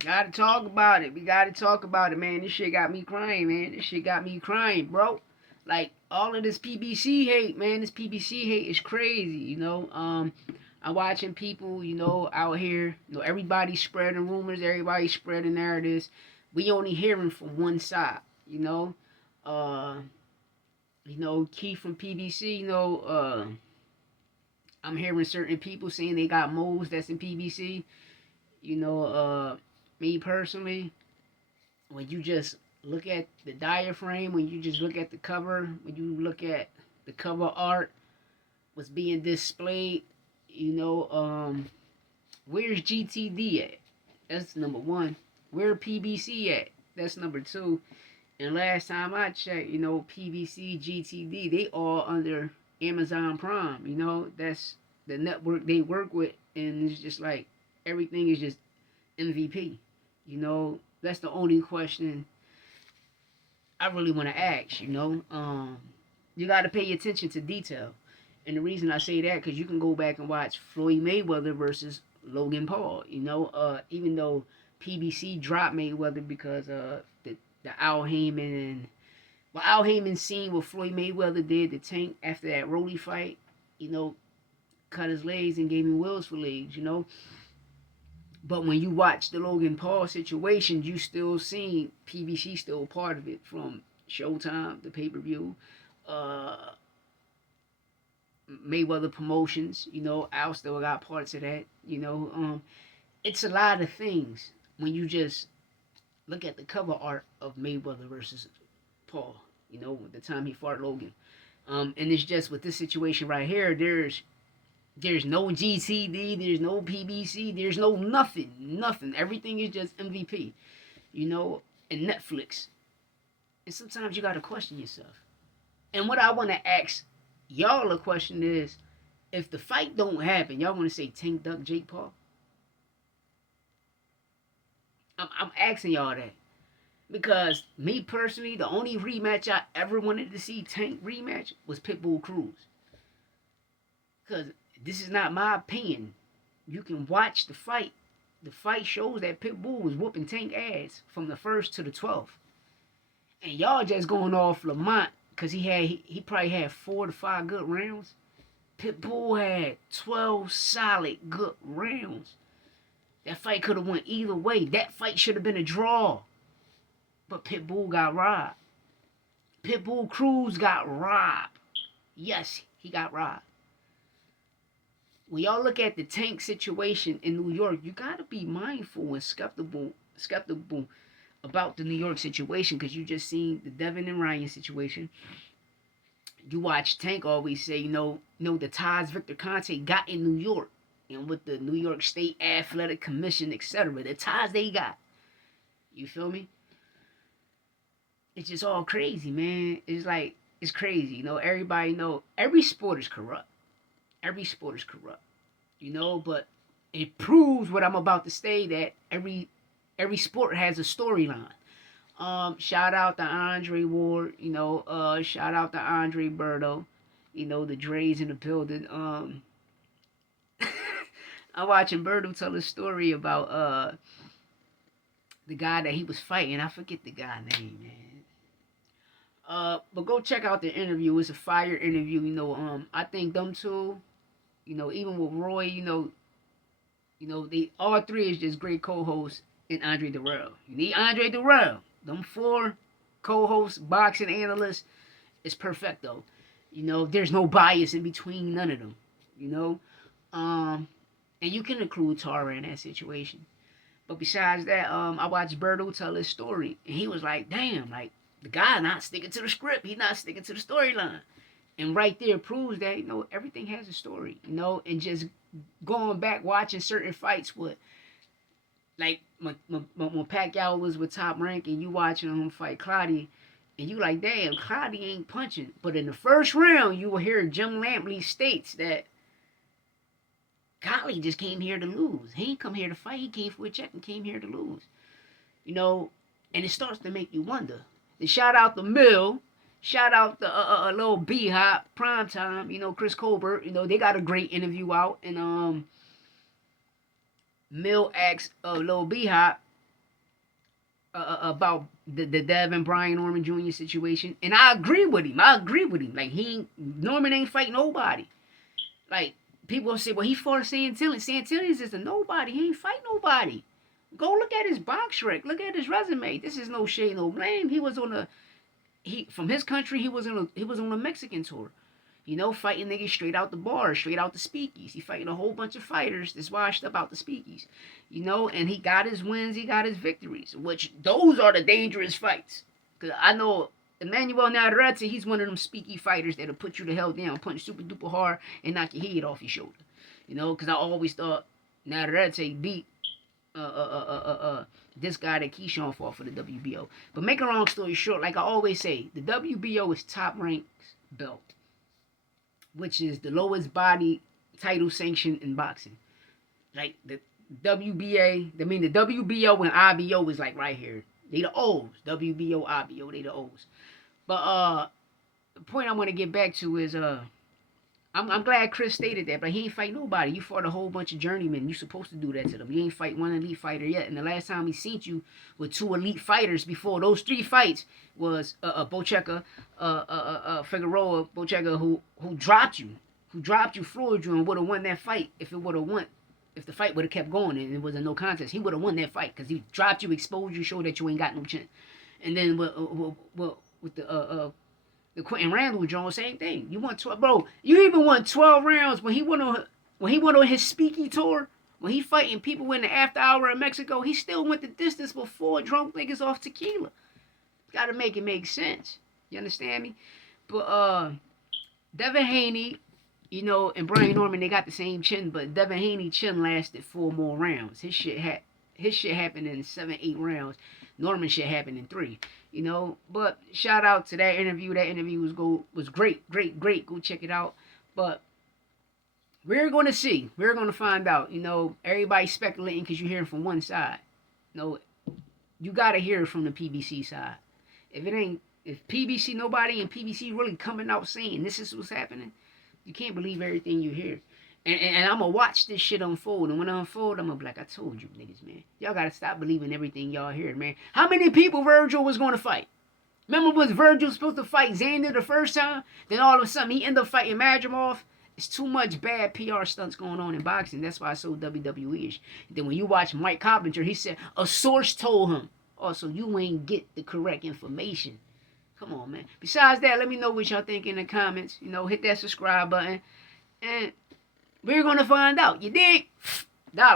We gotta talk about it. We gotta talk about it, man. This shit got me crying, man. This shit got me crying, bro. Like all of this PBC hate, man. This PBC hate is crazy, you know. I'm watching people, you know, out here. You know, everybody spreading rumors, everybody spreading narratives. We only hearing from one side, you know. Uh, Keith from PBC, I'm hearing certain people saying they got moles that's in PBC. You know, me personally, when you just look at the diaphragm, when you just look at the cover, when you look at the cover art, what's being displayed, you know, where's GTD at? That's number one. Where PBC at? That's number two. And last time I checked, you know, PBC, GTD, they all under Amazon Prime. You know, that's the network they work with, and it's just like everything is just MVP. You know, that's the only question I really want to ask. You got to pay attention to detail, and the reason I say that because you can go back and watch Floyd Mayweather versus Logan Paul. Even though PBC dropped Mayweather because the Al Heyman and Al Heyman seen what Floyd Mayweather did to Tank after that Rolly fight, you know, cut his legs and gave him wills for legs, you know. But when you watch the Logan Paul situation, you still see PBC still part of it from Showtime, the pay per view, uh, Mayweather Promotions. You know, Al still got parts of that. It's a lot of things when you just look at the cover art of Mayweather versus Paul. You know, the time he fought Logan. And it's just with this situation right here, there's no GTD, there's no PBC, there's no nothing. Everything is just MVP, you know, and Netflix. And sometimes you gotta question yourself. And what I want to ask y'all a question is, if the fight don't happen, y'all want to say Tank Duck Jake Paul? I'm asking y'all that because me personally, the only rematch I ever wanted to see Tank rematch was Pitbull Cruz. Because this is not my opinion. You can watch the fight. The fight shows that Pitbull was whooping Tank ass from the first to the 12th. And y'all just going off Lamont because he probably had 4 to 5 good rounds. Pitbull had 12 solid good rounds. That fight could have went either way. That fight should have been a draw. But Pitbull got robbed. Pitbull Cruz got robbed. Yes, he got robbed. When y'all look at the Tank situation in New York, you gotta be mindful and skeptical about the New York situation because you just seen the Devin and Ryan situation. You watch Tank always say, the ties Victor Conte got in New York and with the New York State Athletic Commission, etc. The ties they got. You feel me? It's just all crazy, man. It's crazy. Everybody know every sport is corrupt. Every sport is corrupt, but it proves what I'm about to say, that every sport has a storyline. Shout out to Andre Ward, shout out to Andre Berto, the Dre's in the building. I'm watching Berto tell a story about the guy that he was fighting. I forget the guy's name, man. But go check out the interview. It's a fire interview. I think them two, even with Roy, they all three is just great co-hosts and Andre Durrell. You need Andre Durrell. Them 4 co-hosts, boxing analysts, is perfecto. There's no bias in between none of them. And you can include Tara in that situation. But besides that, I watched Berto tell his story, and he was like, damn, like, the guy not sticking to the script. He's not sticking to the storyline. And right there proves that, everything has a story, and just going back, watching certain fights with, like, when Pacquiao was with Top Rank and you watching him fight Clottey, and you like, damn, Clottey ain't punching. But in the first round, you will hear Jim Lampley states that Clottey just came here to lose. He ain't come here to fight. He came for a check and came here to lose. And it starts to make you wonder. And shout out to Mill. Shout out to little B-Hop, Primetime, Chris Colbert. They got a great interview out. And Mill asked Lil B-Hop, about the Devin Brian Norman Jr. situation, and I agree with him. I agree with him. Like Norman ain't fight nobody. Like people say, well, he fought Santillan. Santillan's just a nobody. He ain't fight nobody. Go look at his box rec. Look at his resume. This is no shade, no blame. He was on a from his country. He was on a Mexican tour. You know, fighting niggas straight out the bar, straight out the speakeasy. He fighting a whole bunch of fighters that's washed up out the speakeasy. You know, and he got his wins, he got his victories, which those are the dangerous fights. Because I know Emmanuel Navarrete, he's one of them speaky fighters that'll put you the hell down, punch super duper hard, and knock your head off your shoulder. You know, because I always thought Navarrete beat this guy that Keyshawn fought for the WBO. But make a long story short, like I always say, the WBO is top ranked belt, which is the lowest body title sanction in boxing. Like the WBA, I mean the WBO and IBO is like right here. They the O's. WBO, IBO, they the O's. But the point I want to get back to is I'm glad Chris stated that, but he ain't fight nobody. You fought a whole bunch of journeymen. You supposed to do that to them. You ain't fight one elite fighter yet. And the last time we seen you with two elite fighters before those three fights was Bocheca, Figueroa, Bocheca, who dropped you, floored you, and would have won that fight if the fight would have kept going and it was a no contest. He would have won that fight because he dropped you, exposed you, showed that you ain't got no chin. And then with the Quentin Randall Jones, same thing. You won 12, bro. You even won 12 rounds when he went on his speaky tour. When he fighting people in the after hour in Mexico, he still went the distance before drunk niggas off tequila. Got to make it make sense. You understand me? But Devin Haney, you know, and Brian Norman, they got the same chin, but Devin Haney chin lasted 4 more rounds. His shit happened in 7, 8 rounds. Norman shit happened in 3. You know, but shout out to that interview. That interview was great. Go check it out. But we're going to see. We're going to find out. You know, everybody's speculating because you're hearing from one side. You know, you got to hear it from the PBC side. If PBC, nobody in PBC really coming out saying this is what's happening, you can't believe everything you hear. And I'm going to watch this shit unfold. And when it unfold, I'm going to be like, I told you niggas, man. Y'all got to stop believing everything y'all hear, man. How many people Virgil was going to fight? Remember, was Virgil supposed to fight Xander the first time? Then all of a sudden, he ended up fighting Madrimov. It's too much bad PR stunts going on in boxing. That's why it's so WWE-ish. Then when you watch Mike Coppinger, he said, a source told him. Oh, so you ain't get the correct information. Come on, man. Besides that, let me know what y'all think in the comments. You know, hit that subscribe button. And we're going to find out. You dig?